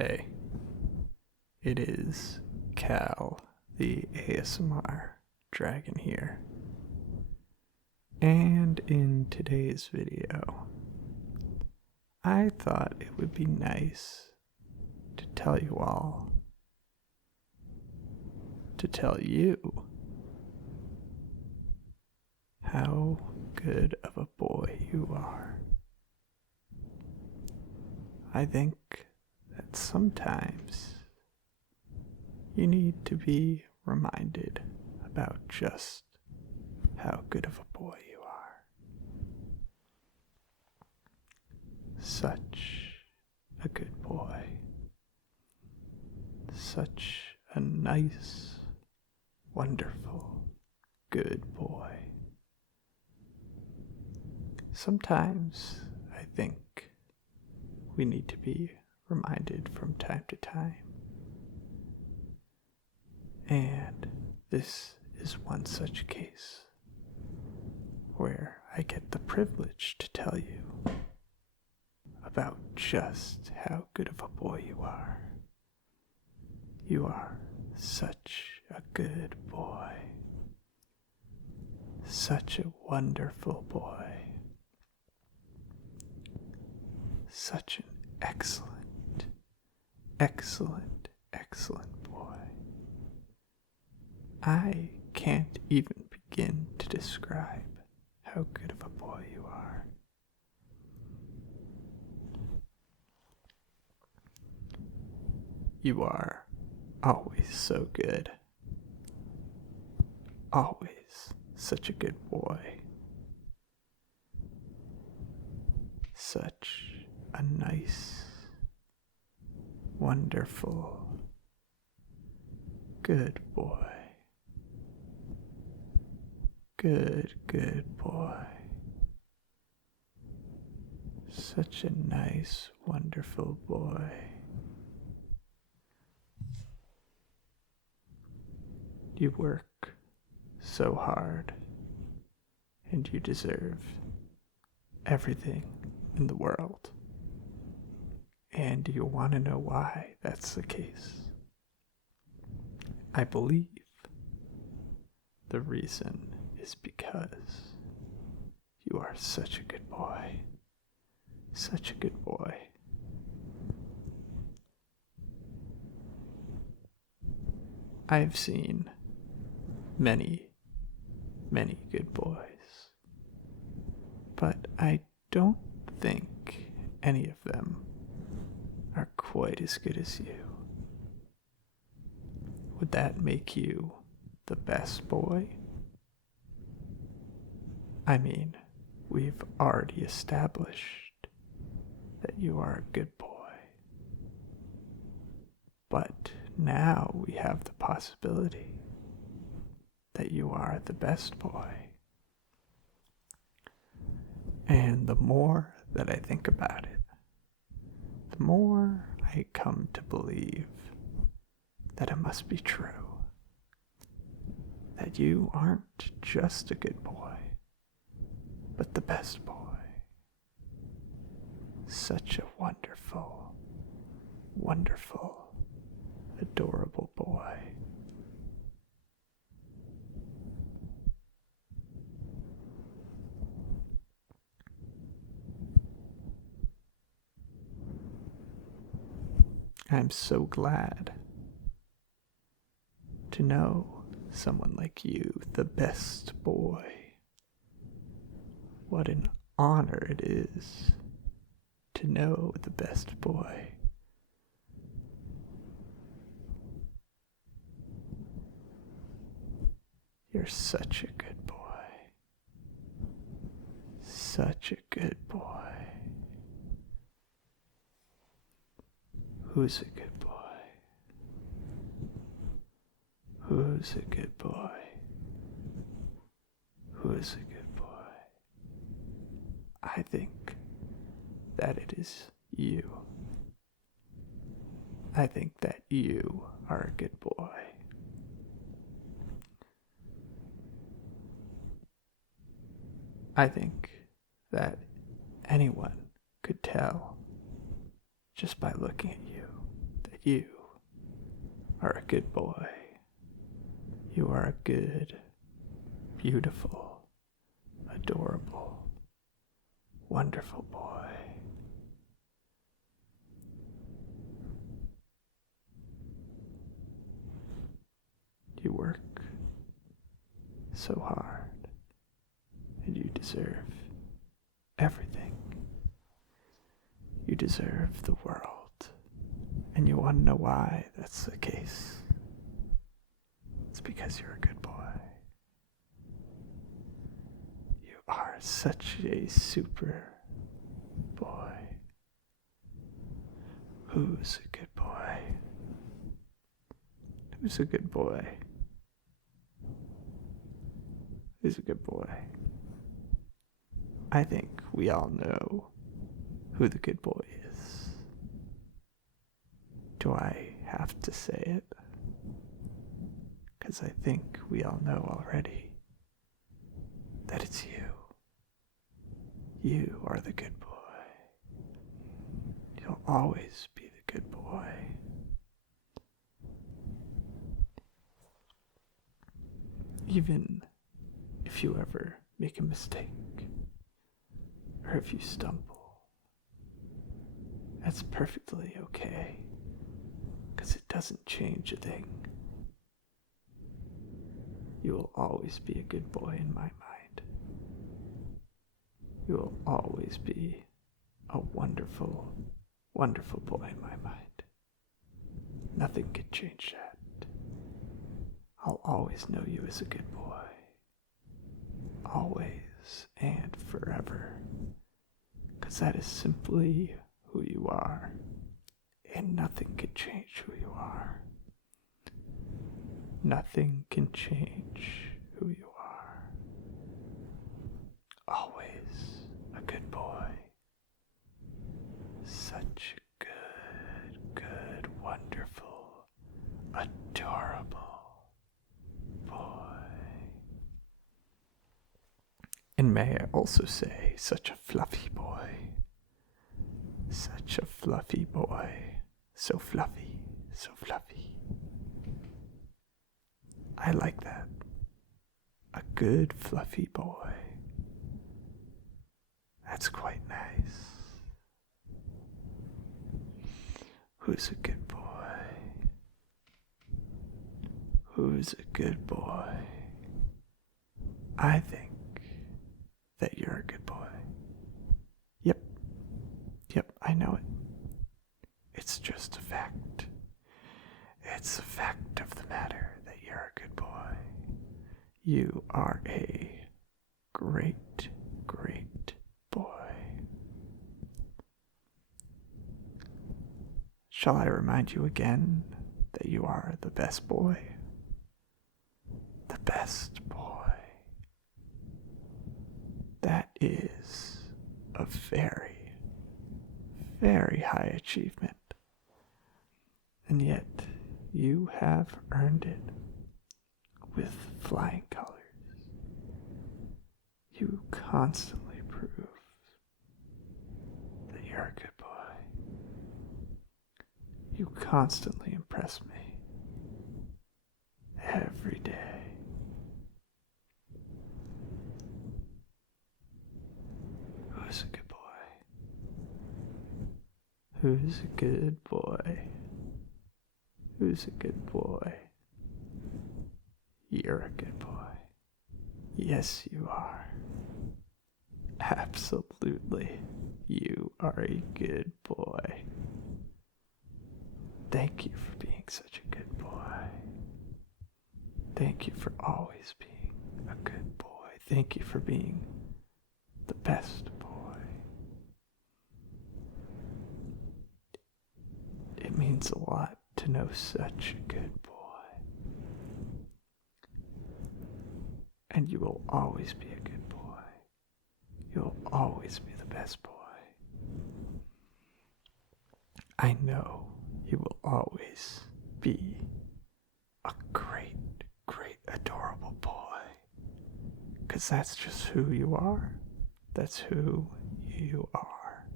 Hey, it is Cal, the ASMR dragon here. And in today's video, I thought it would be nice to tell you all, to tell you how good of a boy you are. I think that sometimes you need to be reminded about just how good of a boy you are. Such a good boy. Such a nice, wonderful, good boy. Sometimes I think we need to be reminded from time to time. And this is one such case where I get the privilege to tell you about just how good of a boy you are. You are such a good boy. Such a wonderful boy. Such an excellent, excellent, excellent boy. I can't even begin to describe how good of a boy you are. You are always so good. Always such a good boy. Such a nice, wonderful, good boy. Good boy. Such a nice, wonderful boy. You work so hard, and you deserve everything in the world. And you want to know why that's the case. I believe the reason is because you are such a good boy. Such a good boy. I've seen many, many good boys, but I don't think any of them are quite as good as you. Would that make you the best boy? I mean, we've already established that you are a good boy. But now we have the possibility that you are the best boy. And the more that I think about it, the more I come to believe that it must be true. That you aren't just a good boy, but the best boy. Such a wonderful, wonderful, adorable boy. I'm so glad to know someone like you, the best boy. What an honor it is to know the best boy. You're such a good boy. Such a good boy. Who's a good boy? Who's a good boy? Who's a good boy? I think that it is you. I think that you are a good boy. I think that anyone could tell just by looking at you You are a good boy. You are a good, beautiful, adorable, wonderful boy. You work so hard, and you deserve everything. You deserve the world. And you want to know why that's the case? It's because you're a good boy. You are such a super boy. Who's a good boy? Who's a good boy? Who's a good boy? I think we all know who the good boy is. Do I have to say it? Because I think we all know already that it's you. You are the good boy. You'll always be the good boy. Even if you ever make a mistake, or if you stumble, that's perfectly okay, because it doesn't change a thing. You will always be a good boy in my mind. You will always be a wonderful, wonderful boy in my mind. Nothing can change that. I'll always know you as a good boy. Always and forever. Because that is simply who you are. And nothing can change who you are. Nothing can change who you are. Always a good boy. Such a good, wonderful, adorable boy. And may I also say, such a fluffy boy. Such a fluffy boy. So fluffy, so fluffy. I like that. A good fluffy boy. That's quite nice. Who's a good boy? Who's a good boy? I think that you're a good boy. Yep, I know it. It's just a fact. It's a fact of the matter that you're a good boy. You are a great, great boy. Shall I remind you again that you are the best boy? The best boy. That is a very, very high achievement. And yet, you have earned it with flying colors. You constantly prove that you're a good boy. You constantly impress me. Every day. Who's a good boy? Who's a good boy? Who's a good boy? You're a good boy. Yes, you are. Absolutely. You are a good boy. Thank you for being such a good boy. Thank you for always being a good boy. Thank you for being the best boy. It means a lot to know such a good boy. And you will always be a good boy. You'll always be the best boy. I know you will always be a great, great, adorable boy. 'Cause that's just who you are. That's who you are.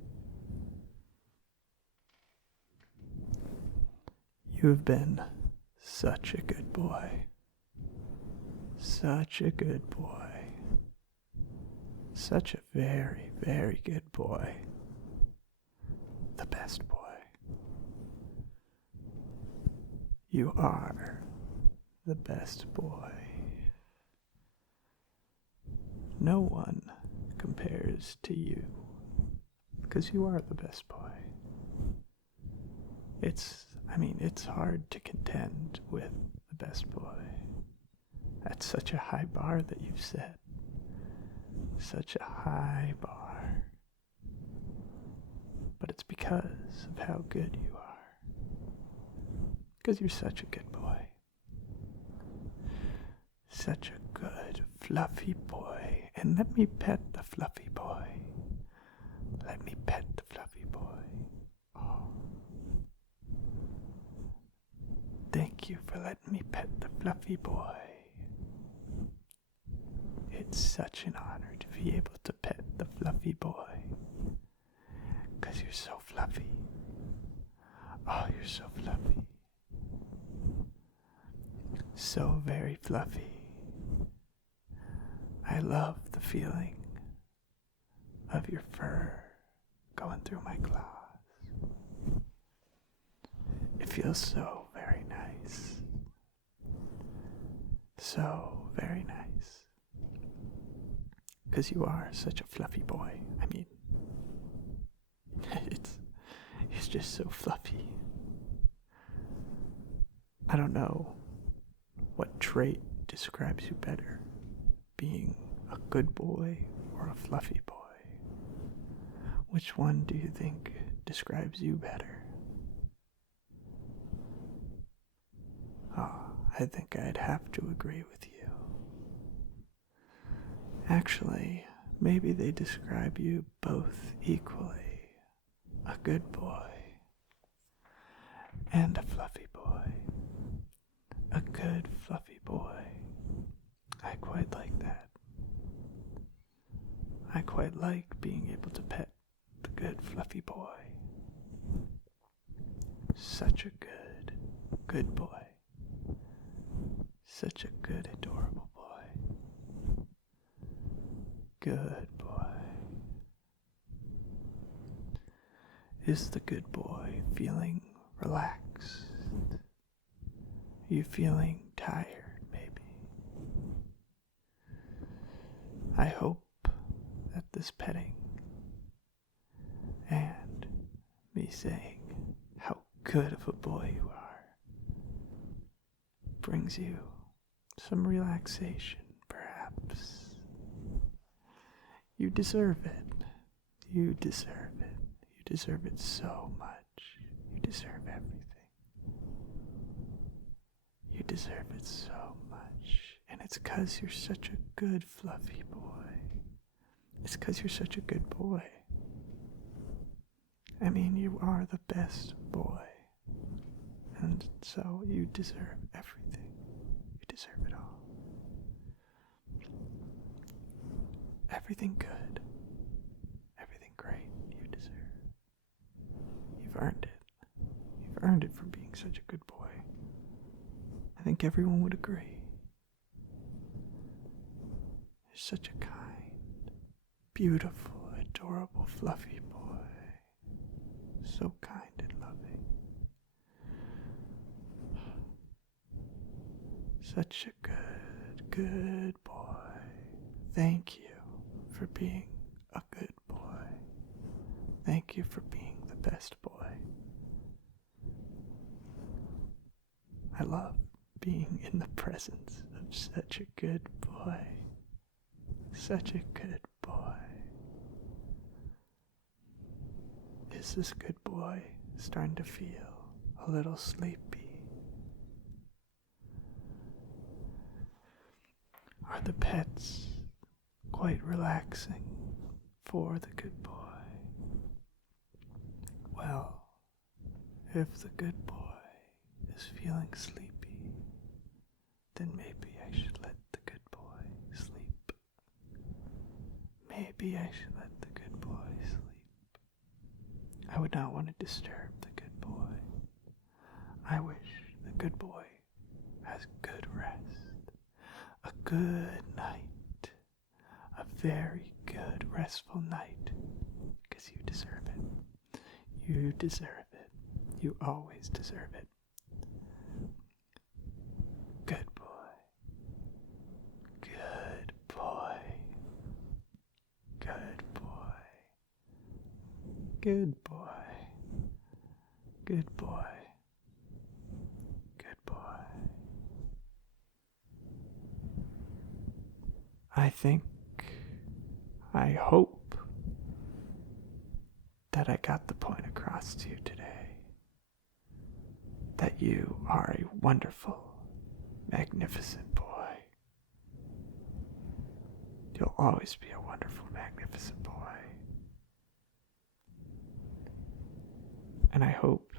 You have been such a good boy. Such a good boy. Such a very, very good boy. The best boy. You are the best boy. No one compares to you because you are the best boy. It's hard to contend with the best boy. That's such a high bar that you've set. Such a high bar. But it's because of how good you are. Because you're such a good boy. Such a good, fluffy boy. And let me pet the fluffy boy. Let me pet the fluffy boy. Oh. Thank you for letting me pet the fluffy boy. It's such an honor to be able to pet the fluffy boy. 'Cause you're so fluffy. Oh, you're so fluffy. So very fluffy. I love the feeling of your fur going through my claws. It feels so very nice. So very nice. 'Cause you are such a fluffy boy. It's just so fluffy. I don't know what trait describes you better, being a good boy or a fluffy boy. Which one do you think describes you better? Oh, I think I'd have to agree with you. Actually, maybe they describe you both equally. A good boy and a fluffy boy. A good fluffy boy. I quite like that. I quite like being able to pet the good fluffy boy. Such a good boy. Such a good, adorable boy. Good boy. Is the good boy feeling relaxed? Are you feeling tired, maybe? I hope that this petting and me saying how good of a boy you are brings you some relaxation, perhaps. You deserve it. You deserve it. You deserve it so much. You deserve everything. You deserve it so much. And it's 'cause you're such a good fluffy boy. It's 'cause you're such a good boy. You are the best boy. And so you deserve everything. You deserve it all. Everything good. Everything great you deserve. You've earned it. You've earned it for being such a good boy. I think everyone would agree. You're such a kind, beautiful, adorable, fluffy boy. So kind and loving. Such a good boy. Thank you for being a good boy. Thank you for being the best boy. I love being in the presence of such a good boy. Such a good boy. Is this good boy starting to feel a little sleepy? Are the pets quite relaxing for the good boy? Well, if the good boy is feeling sleepy, then maybe I should let the good boy sleep. Maybe I should let the good boy sleep. I would not want to disturb the good boy. I wish the good boy has good rest, a good night, a very good restful night, because you deserve it. You deserve it. You always deserve it. Good boy. Good boy. Good boy. Good boy. Good boy. Good boy. I hope that I got the point across to you today. That you are a wonderful, magnificent boy. You'll always be a wonderful, magnificent boy. And I hope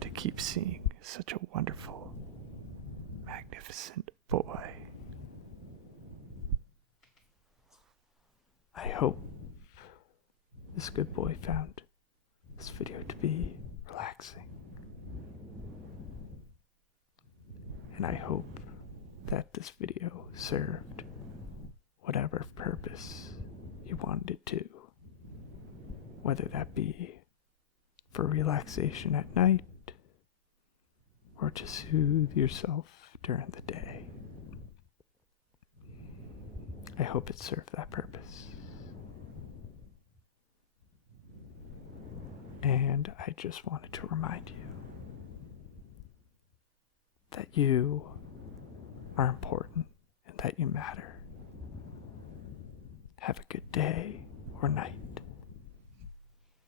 to keep seeing such a wonderful, magnificent boy. I hope this good boy found this video to be relaxing. And I hope that this video served whatever purpose you wanted it to, whether that be for relaxation at night or to soothe yourself during the day. I hope it served that purpose. And I just wanted to remind you that you are important and that you matter. Have a good day or night.